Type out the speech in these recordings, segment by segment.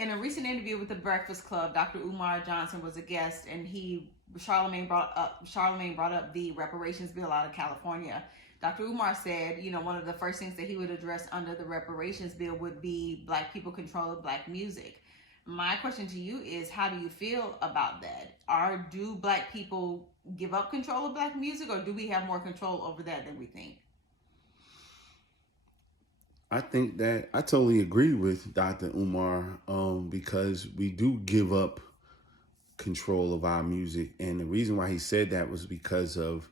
in a recent interview with the Breakfast Club, Dr. Umar Johnson was a guest, and Charlemagne brought up the reparations bill out of California. Dr. Umar said, one of the first things that he would address under the reparations bill would be black people control of black music. My question to you is, how do you feel about that? Do black people give up control of black music, or do we have more control over that than we think? I think that I totally agree with Dr. Umar, because we do give up control of our music, and the reason why he said that was because of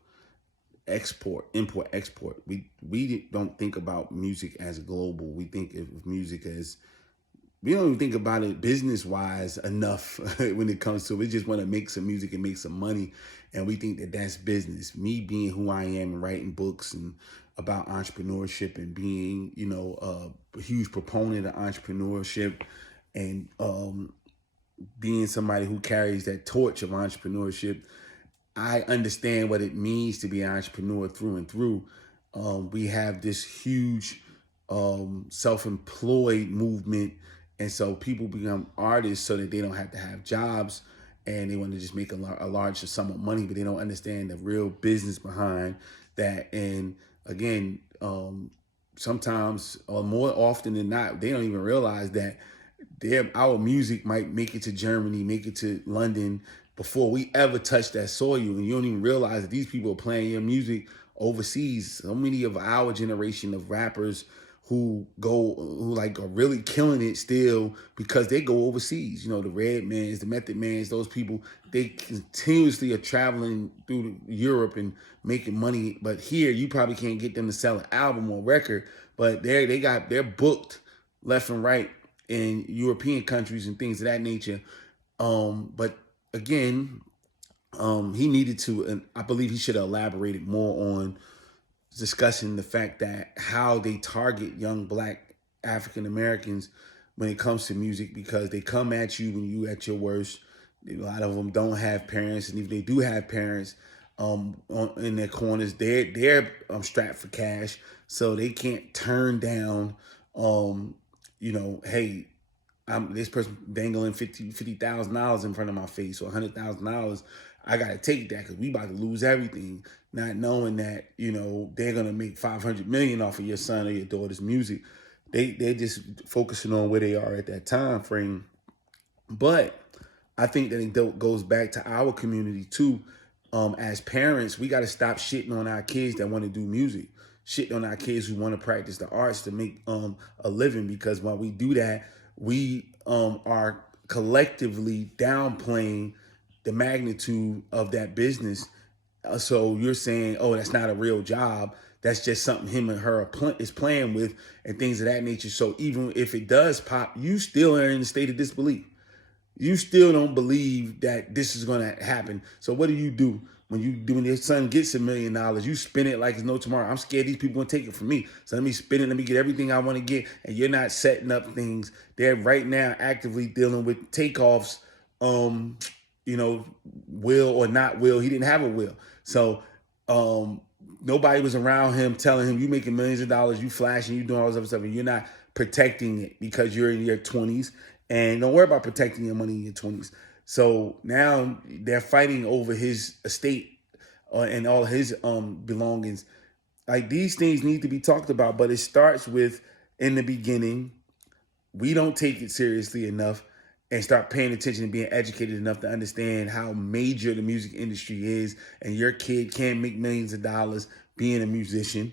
import, export. We don't think about music as global. We think of music as, we don't even think about it business wise enough when it comes to it. We just want to make some music and make some money, and we think that that's business. Me being who I am and writing books and about entrepreneurship and being, a huge proponent of entrepreneurship, and being somebody who carries that torch of entrepreneurship, I understand what it means to be an entrepreneur through and through. We have this huge self-employed movement, and so people become artists so that they don't have to have jobs, and they want to just make a large sum of money, but they don't understand the real business behind that. And again, sometimes, or more often than not, they don't even realize that our music might make it to Germany, make it to London before we ever touch that soil. And you don't even realize that these people are playing your music overseas. So many of our generation of rappers who like are really killing it still because they go overseas. The Redmans, the Method Mans, those people, they continuously are traveling through Europe and making money. But here, you probably can't get them to sell an album or record, but they're booked left and right in European countries and things of that nature. But again, he needed to, and I believe he should have elaborated more on discussing the fact that how they target young black African Americans when it comes to music, because they come at you when you at your worst. A lot of them don't have parents, and if they do have parents in their corners, they're strapped for cash, so they can't turn down. Hey, this person dangling $50,000 in front of my face, or $100,000. I gotta take that because we about to lose everything, not knowing that they're gonna make 500 million off of your son or your daughter's music. They're just focusing on where they are at that time frame. But I think that it goes back to our community too. As parents, we got to stop shitting on our kids that want to do music, shitting on our kids who want to practice the arts to make a living. Because while we do that, we are collectively downplaying the magnitude of that business. So you're saying, oh, that's not a real job. That's just something him and her is playing with, and things of that nature. So even if it does pop, you still are in a state of disbelief. You still don't believe that this is going to happen. So what do? When your son gets $1 million, you spend it like it's no tomorrow. I'm scared these people going to take it from me. So let me spend it. Let me get everything I want to get. And you're not setting up things. They're right now actively dealing with takeoffs, will or not will. He didn't have a will. So nobody was around him telling him, you making millions of dollars, you flashing, you doing all this other stuff, and you're not protecting it because you're in your 20s. And don't worry about protecting your money in your 20s. So now they're fighting over his estate and all his belongings. Like, these things need to be talked about, but it starts with, in the beginning, we don't take it seriously enough and start paying attention and being educated enough to understand how major the music industry is, and your kid can make millions of dollars being a musician.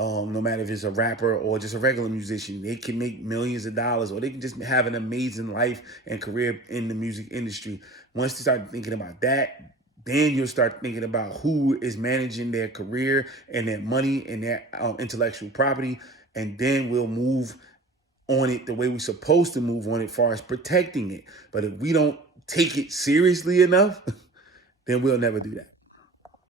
No matter if it's a rapper or just a regular musician, they can make millions of dollars, or they can just have an amazing life and career in the music industry. Once they start thinking about that, then you'll start thinking about who is managing their career and their money and their intellectual property, and then we'll move on it the way we're supposed to move on it, as far as protecting it. But if we don't take it seriously enough, then we'll never do that.